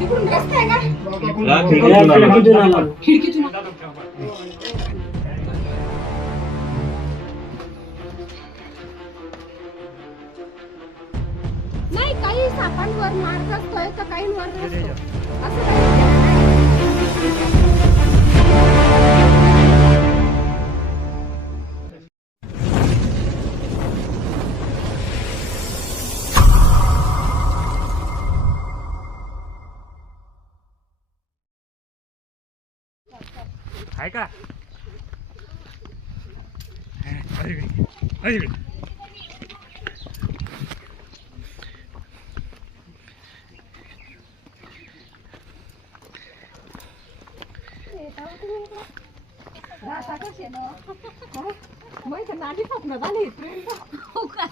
तिकडून रस्ता आहे का खिडकीतून आला. नाही काही सापांवर मार्ग असतोय तर काही मार्ग असतो असं काही का अरे वे, अरे वे. राहता कसे ना माहिती नाडी स्वप्न झाली हो का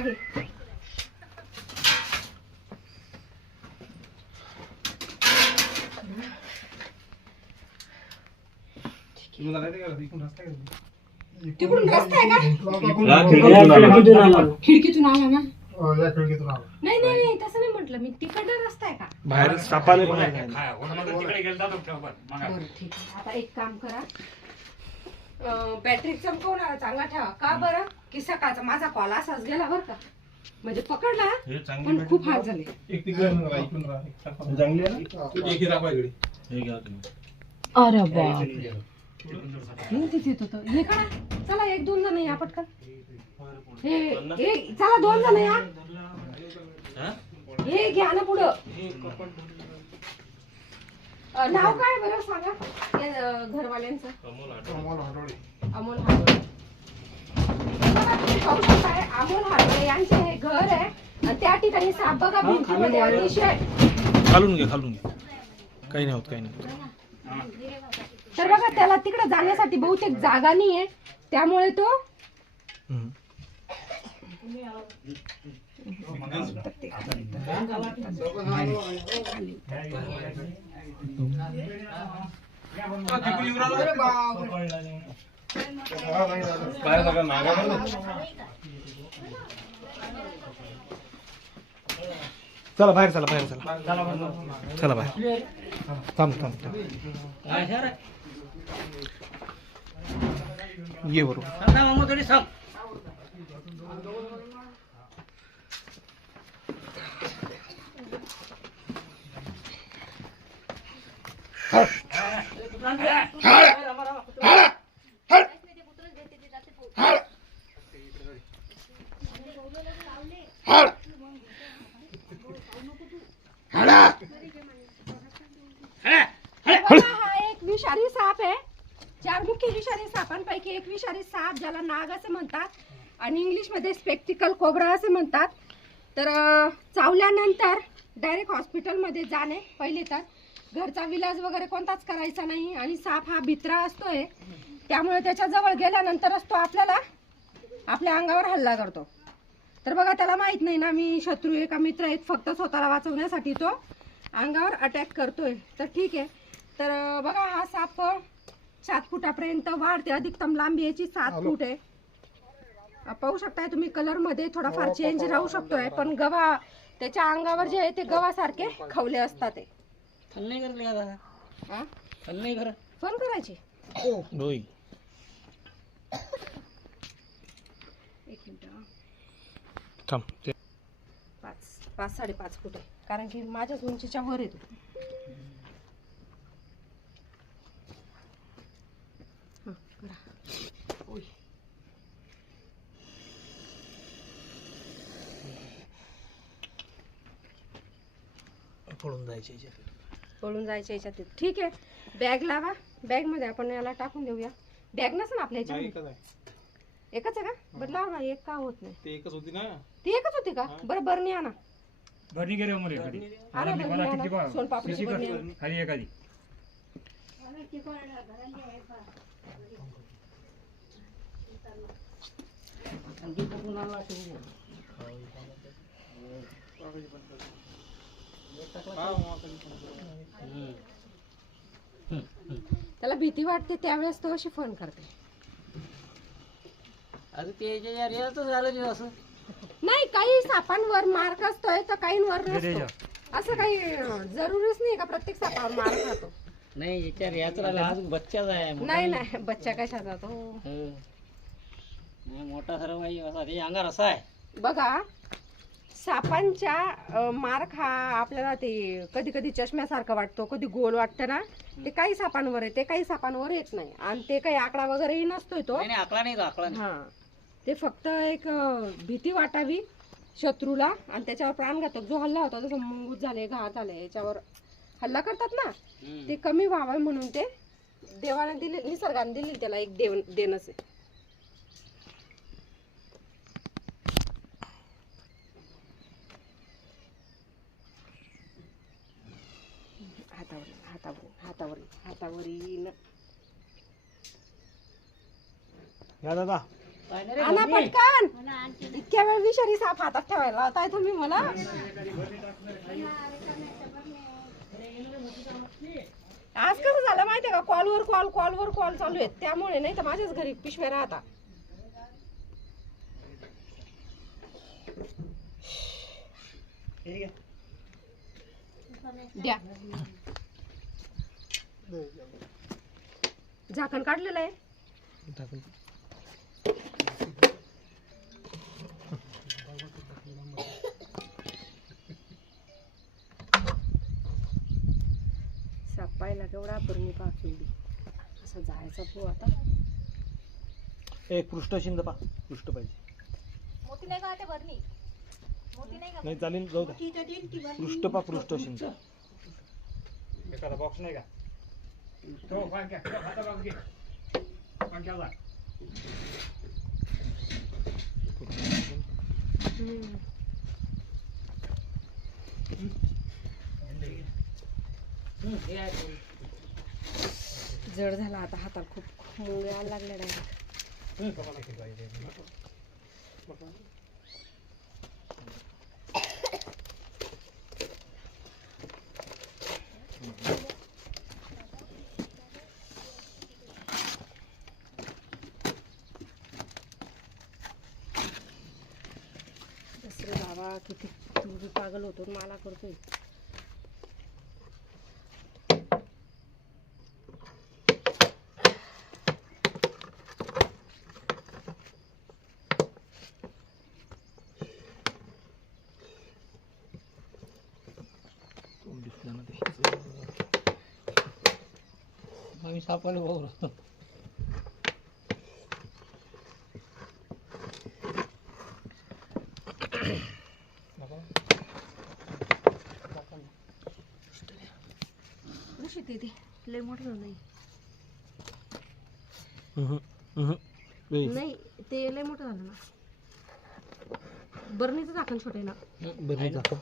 नागे तिकडून रस्ता आहे का हा, खिडकीतून आला. ना? या खिडकीतून आला. नाही नाही नाही तसं नाही म्हटलं. मी तिकडनं रस्ता आहे का? बाहेर सापाने पण आहे. हा, वरनं तिकडे गेलता तो ठेवा, मग बरं ठीक आहे. आता एक काम करा. बॅटरी चमकवणार चांगला ठेवा. का बरं? की सकाळचा माझा कॉल असाच गेला बरं का? म्हणजे पकडला पण खूप हाल झाले. एक तिकडे इकडून राहा, एक टाका. एक ही दाखवा इकडे. हे घ्या तुम्ही. अरे बाप. तिथे येत होतं. हे करा चला एक दोन जण या पटकन. हे हे चला दोन जण या. हे? घ्या ना पुढं. नाव काय बरं सांगा? या अं, घरवाल्यांचं. अमोल. अमोल हाडवे बघा, तुम्ही पाहू शकताय, अमोल हाडवे यांचे हे घर आहे. आणि त्या ठिकाणी साप बघा भिंतीमध्ये अतिशय खालून घे खालून घे. काही नाही होत काही नाही होत. तर बघा त्याला तिकडे जाण्यासाठी बहुतेक जागा नाहीये. त्यामुळे तो हम्म. बाहेर सगळं नागाला. चला बाहेर चला बाहेर चला. चला बाहेर. थांब थांब थांब. ये बरोबर बघा, हा एक विषारी साप आहे चार मुख्य विषारी सापांपैकी एक विषारी साप ज्याला नाग असे म्हणतात आणि इंग्लिशमध्ये स्पेक्टिकल कोबरा असे म्हणतात तर चावल्यानंतर डायरेक्ट हॉस्पिटलमध्ये जाणे पहिले तर घरचा विलाज वगैरे कोणताच करायचा नाही आणि साप हा भित्रा असतोय. त्यामुळे त्याच्याजवळ गेल्यानंतरच तो आपल्याला आपल्या अंगावर हल्ला करतो. तर बघा त्याला माहीत नाही ना मी शत्रू आहे का मित्र आहेत फक्त स्वतःला वाचवण्यासाठी तो अंगावर अटॅक करतोय. तर ठीक आहे. तर बघा हा साप सात फुटापर्यंत वाढते अधिकतम लांबी याची सात फूट आहे. पाहू शकताय तुम्ही कलरमध्ये थोडाफार चेंज राहू शकतोय पण गवा त्याच्या अंगावर जे आहे ते गव्हासारखे खवले असतात ते हा? फोन करायचे होय एक मिनिट हा. थांब ते पाच पाच साडेपाच फूट आहे कारण की माझ्याच उंचीच्या वर येतो हं, करा. ओय. पळून जायचे याच्यात. पळून जायच्या याच्यात ठीक आहे. बॅग लावा. बॅगमध्ये आपण याला टाकून देऊया. बॅग नसेल आपल्या याच्यात. एकच आहे. एकच आहे का? बरं लावा ना. एक का होत नाही. ते एकच होती ना? ती एकच होती का? बरं बरणी आणा. भरणी गेले एखादी आणा बरणी सोनपापडीची बरणी खाली एखादी आता- त्याला भीती वाटते त्यावेळेस तो अशी फोन करते. त्याच्या रियाच झालं नाही असं. नाही काही सापांवर मार्क असतोय तर काहींवर दे नसतो असं काही जरुरीच नाही का प्रत्येक सापावर मार्क राहतो? नाही याच्या रियाच राहिलं आज बच्चाच आहे नाही नाही. बच्चा कशा जातो हं. नाही, मोठा सर्व काही असा अंगार असा आहे. बघा सापांच्या मार्क हा आपल्याला ते कधी कधी चष्म्यासारखं वाटतो कधी गोल वाटतं ना ते काही सापांवर येते काही सापांवर येत नाही. आणि ते काही आकडा वगैरेही नसतोय तो. नाही नाही आकला नाही तो आकला नाही. हा. ते फक्त एक भीती वाटावी शत्रूला आणि त्याच्यावर प्राणघातक जो हल्ला होता जसं मुंगूस झाले घात झाले याच्यावर हल्ला करतात ना. ते कमी व्हावं म्हणून ते देवाने दिले निसर्गाने दिले त्याला एक देव देणंच आहे हातावर हातावर हातावर या दादा. आणा. पटकन. इतक्या वेळ विषारी साप हातात ठेवायला होताय तुम्ही मला? आज कसं झालं माहितीये का? कॉलवर कॉल कॉलवर कॉल चालू आहेत. त्यामुळे नाही तर माझ्याच घरी पिशव्या राहता. द्या. झाकण काढलेलं आहे. साप पाहिला केवढा बरणी पा केवढी असं जायचा पो आता. एक पृष्ठ शिंद पा पृष्ठ पाहिजे. नाही चालेल जाऊ द्या. पृष्ठ पा पृष्ठ शिंद. एखादा बॉक्स नाही का? तो घे आहे. जड झाला आता हाताला खूप मुंगे यायला लागले डायरेक्ट. किती तू पागल होतो मला करतोय. तोंड आम्ही सापाला भाऊ. कशी ते ते लय मोठं झालं नाही ते लय मोठं झालं ना बरणीचं झाकण छोटे ना बरं नाही झाकू.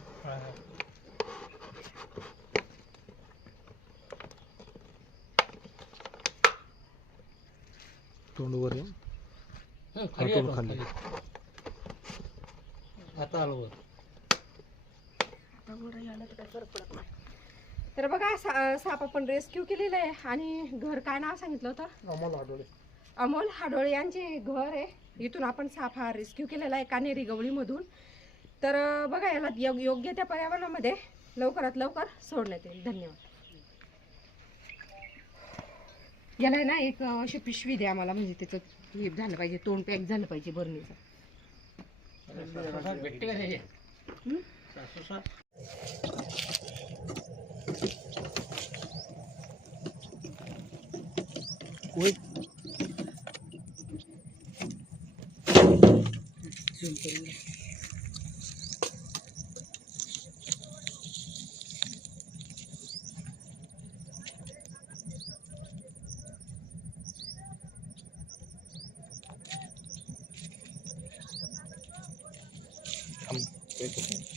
तोंड वर. हं, खाली. आता आलो वर. आता वर आलं तर काय फरक पडत नाही तर बघा सा- साप आपण रेस्क्यू केलेलं आहे. आणि घर काय नाव सांगितलं होतं? अमोल आठवडे अमोल हाडोळे यांचे घर आहे. इथून आपण साप हा रेस्क्यू केलेला आहे कानेरी गवळीमधून. तर बघा याला योग- योग्य त्या पर्यावरणामध्ये लवकरात लवकर सोडण्यात येईल. धन्यवाद. याला आहे ना एक अशी पिशवी द्या मला म्हणजे त्याचं हे झालं पाहिजे तोंड पॅक झालं पाहिजे बरणीचं. सासूसात भेटते का त्याचे हं? सासूसात ओय. झूम